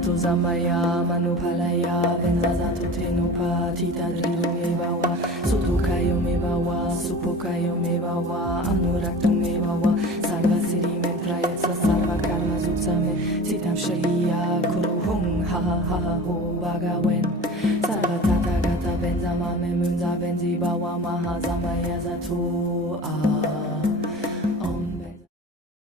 Zato Zamaya Manupalaya Venzazato Tenupa Tita Drilu Mebawa Sutukayo Mebawa Supokayo Mebawa Anuraktu Mebawa Sarva Siri Memprayatsa Sarva Karma Zutsame Sitam Sharia Kuru Hung Ha Ha Ha Ho Bagawen Sarva Tata Gata Benzama Memunza Benzi Bawa Maha Zamaya Zato